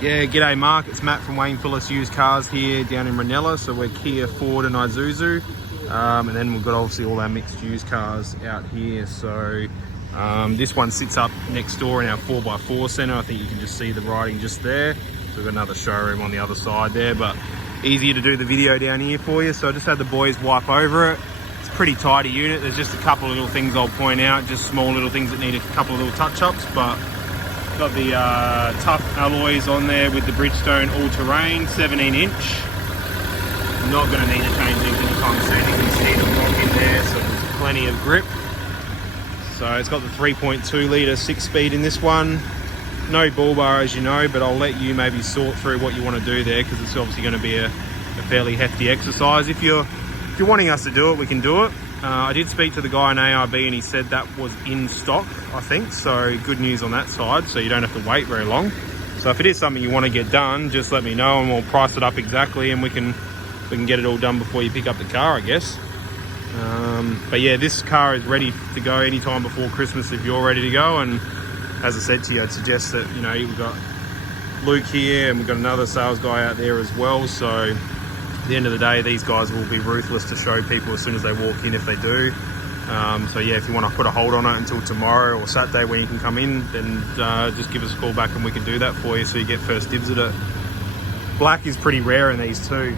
Yeah, g'day Mark, it's Matt from Wayne Phillips Used Cars here down in Ranella. So we're Kia, Ford and Isuzu. And then we've got obviously all our mixed used cars out here. So this one sits up next door in our 4x4 centre. I think you can just see the writing just there. So we've got another showroom on the other side there, but easier to do the video down here for you. So I just had the boys wipe over it. It's a pretty tidy unit. There's just a couple of little things I'll point out, just small little things that need a couple of little touch-ups, but got the tough alloys on there with the Bridgestone all-terrain 17-inch. Not going to need to change these anytime soon. You can see the rock in there, so there's plenty of grip. So it's got the 3.2 litre 6-speed in this one. No bull bar, as you know, but I'll let you maybe sort through what you want to do there, because it's obviously going to be a fairly hefty exercise. If you're wanting us to do it, we can do it. I did speak to the guy in ARB and he said that was in stock, I think. So good news on that side, so you don't have to wait very long. So if it is something you want to get done, just let me know and we'll price it up exactly, and we can get it all done before you pick up the car, I guess. But yeah, this car is ready to go anytime before Christmas if you're ready to go. And as I said to you, I'd suggest that, you know, we've got Luke here and we've got another sales guy out there as well. So at the end of the day, these guys will be ruthless to show people as soon as they walk in if they do. So yeah, if you want to put a hold on it until tomorrow or Saturday when you can come in, then just give us a call back and we can do that for you, so you get first dibs at it. Black is pretty rare in these too.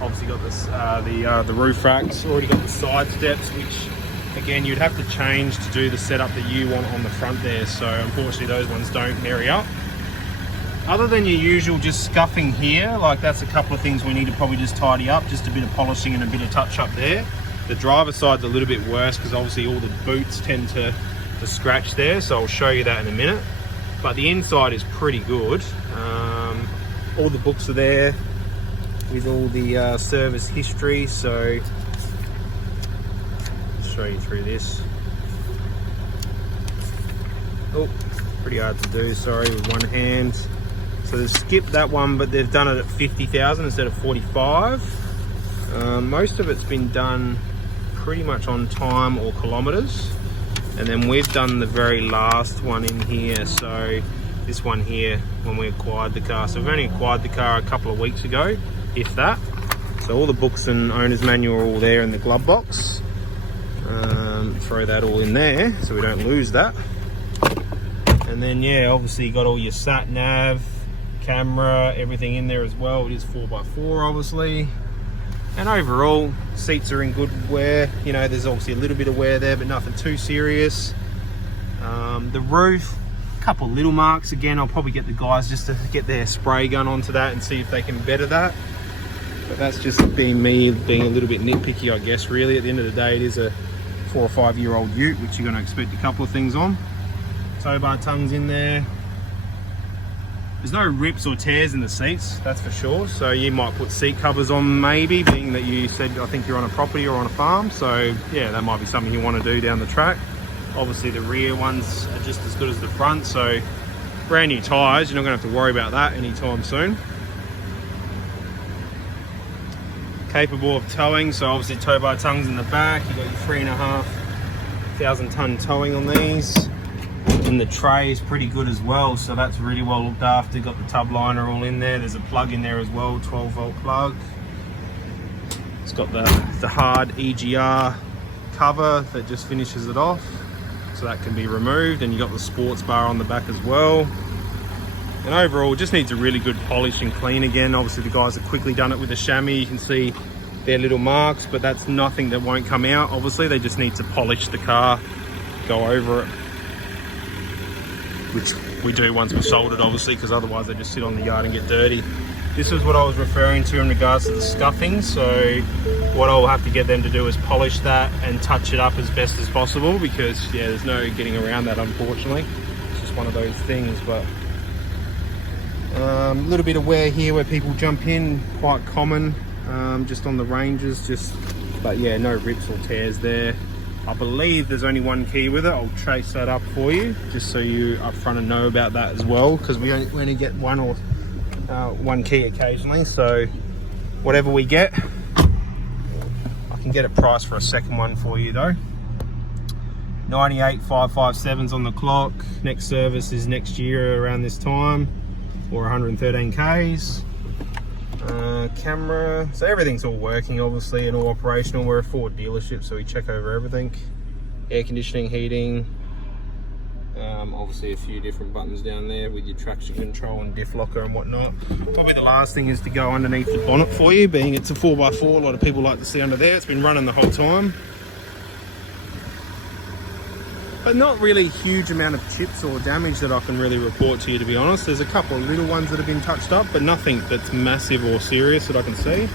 Obviously got this the roof racks, already got the side steps, which again you'd have to change to do the setup that you want on the front there. So unfortunately those ones don't marry up. Other than your usual just scuffing here, like that's a couple of things we need to probably just tidy up, just a bit of polishing and a bit of touch up there. The driver's side's a little bit worse because obviously all the boots tend to scratch there, so I'll show you that in a minute. But the inside is pretty good. All the books are there with all the service history, so I'll show you through this. Oh, pretty hard to do, sorry, with one hand. So they've skipped that one, but they've done it at 50,000 instead of 45. Most of it's been done pretty much on time or kilometers. And then we've done the very last one in here. So this one here, when we acquired the car. So we've only acquired the car a couple of weeks ago, if that. So all the books and owner's manual are all there in the glove box. Throw that all in there so we don't lose that. And then yeah, obviously you got all your sat nav, camera, everything in there as well. It is 4x4 obviously. And overall, seats are in good wear. You know, there's obviously a little bit of wear there, but nothing too serious. The roof, a couple little marks. Again, I'll probably get the guys just to get their spray gun onto that and see if they can better that. But that's just being me, being a little bit nitpicky, I guess, really. At the end of the day, it is a 4 or 5 year old ute, which you're going to expect a couple of things on. Tow bar tongues in there. There's no rips or tears in the seats, that's for sure. So you might put seat covers on maybe, being that you said, I think you're on a property or on a farm. So yeah, that might be something you want to do down the track. Obviously the rear ones are just as good as the front. So brand new tyres, you're not going to have to worry about that anytime soon. Capable of towing, so obviously tow bar tongues in the back. You've got your 3,500 ton towing on these. And the tray is pretty good as well, so that's really well looked after. Got the tub liner all in there. There's a plug in there as well, 12 volt plug. It's got the hard EGR cover that just finishes it off, so that can be removed. And you got the sports bar on the back as well. And overall, just needs a really good polish and clean again. Obviously the guys have quickly done it with a chamois. You can see their little marks, but that's nothing that won't come out. Obviously they just need to polish the car, go over it, which we do once we've sold it, obviously, because otherwise they just sit on the yard and get dirty. This is what I was referring to in regards to the scuffing. So what I'll have to get them to do is polish that and touch it up as best as possible, because yeah, there's no getting around that, unfortunately. It's just one of those things. But a little bit of wear here where people jump in, quite common, just on the ranges, but yeah, no rips or tears there. I believe there's only one key with it. I'll trace that up for you, just so you up front and know about that as well, because we only get one key occasionally. So whatever we get, I can get a price for a second one for you though. 98,557's on the clock. Next service is next year around this time. or 113 Ks. Camera, so everything's all working obviously and all operational. We're a Ford dealership, so we check over everything. Air conditioning, heating, obviously a few different buttons down there with your traction control and diff locker and whatnot. Probably the last thing is to go underneath the bonnet for you, being it's a 4x4. A lot of people like to see under there. It's been running the whole time, but not really huge amount of chips or damage that I can really report to you, to be honest. There's a couple of little ones that have been touched up, but nothing that's massive or serious that I can see.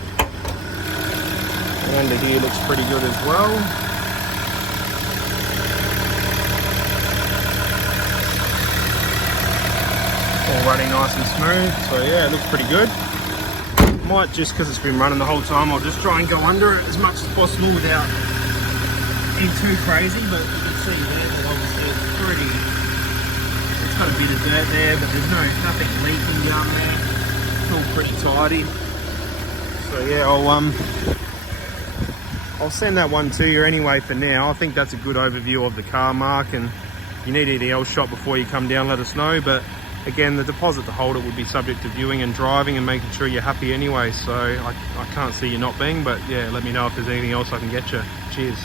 And under here looks pretty good as well. All running nice and smooth, so yeah, it looks pretty good. Might, just because it's been running the whole time, I'll just try and go under it as much as possible without being too crazy, but you can see there that obviously it's got a bit of dirt there, but there's nothing leaking down there. It's all pretty tidy. So yeah, I'll send that one to you anyway for now. I think that's a good overview of the car, Mark, and if you need anything else shot before you come down, let us know. But again, the deposit to hold it would be subject to viewing and driving and making sure you're happy anyway, so I can't see you not being, but yeah, let me know if there's anything else I can get you. Cheers.